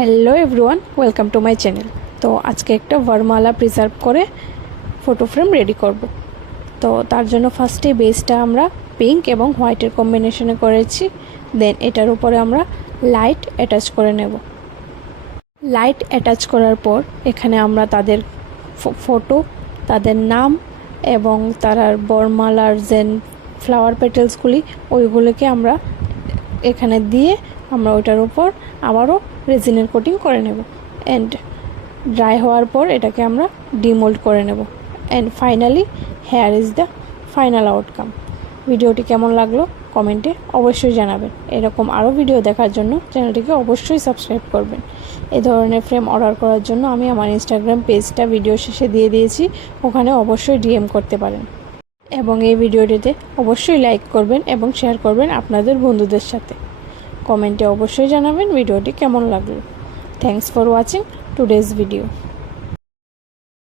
Hello everyone, welcome to my channel. তো আজকে একটা ভারমালা প্রিজার্ভ করে ফটো ফ্রেম রেডি করব। তো তার জন্য ফার্স্টে বেসটা আমরা পিঙ্ক এবং হোয়াইটের কম্বিনেশনে করেছি। দেন এটার উপরে আমরা লাইট অ্যাটাচ করে নেব। লাইট অ্যাটাচ করার পর এখানে আমরা তাদের ফটো, তাদের নাম এবং তার বরমালার যে ফ্লাওয়ার পেটেলসগুলি ওইগুলোকে আমরা এখানে দিয়ে আমরা ওইটার উপর আবারও রেজিনের কোটিং করে নেব। অ্যান্ড ড্রাই হওয়ার পর এটাকে আমরা ডিমোল্ড করে নেব। And finally hair is the final outcome. ভিডিওটি কেমন লাগলো কমেন্টে অবশ্যই জানাবেন। এরকম আরও ভিডিও দেখার জন্য চ্যানেলটিকে অবশ্যই সাবস্ক্রাইব করবেন। এই ধরনের ফ্রেম অর্ডার করার জন্য আমি আমার ইনস্টাগ্রাম পেজটা ভিডিও শেষে দিয়ে দিয়েছি, ওখানে অবশ্যই ডিএম করতে পারেন। এবং এই ভিডিওটিতে অবশ্যই লাইক করবেন এবং শেয়ার করবেন আপনাদের বন্ধুদের সাথে। কমেন্টে অবশ্যই জানাবেন ভিডিওটি কেমন লাগলো। Thanks for watching today's video.